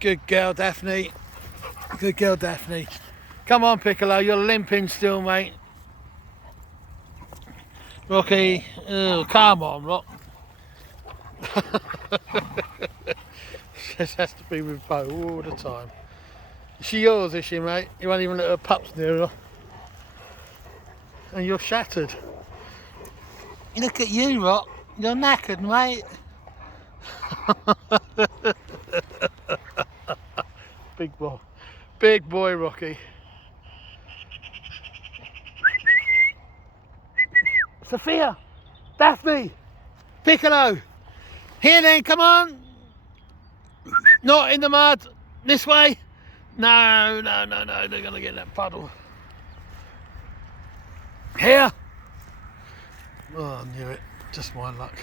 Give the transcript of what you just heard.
Good girl, Daphne. Good girl, Daphne. Come on, Piccolo, you're limping still, mate. Rocky, oh, come on, Rock. This has to be with Bo all the time. Is she yours, is she, mate? You won't even let her pups near her. And you're shattered. Look at you, Rock. You're knackered, mate. Big boy. Big boy, Rocky. Sophia! Daphne! Piccolo! Here then, come on! Not in the mud! This way! No, no, no, no, they're gonna get in that puddle. Here! Oh, I knew it. Just my luck.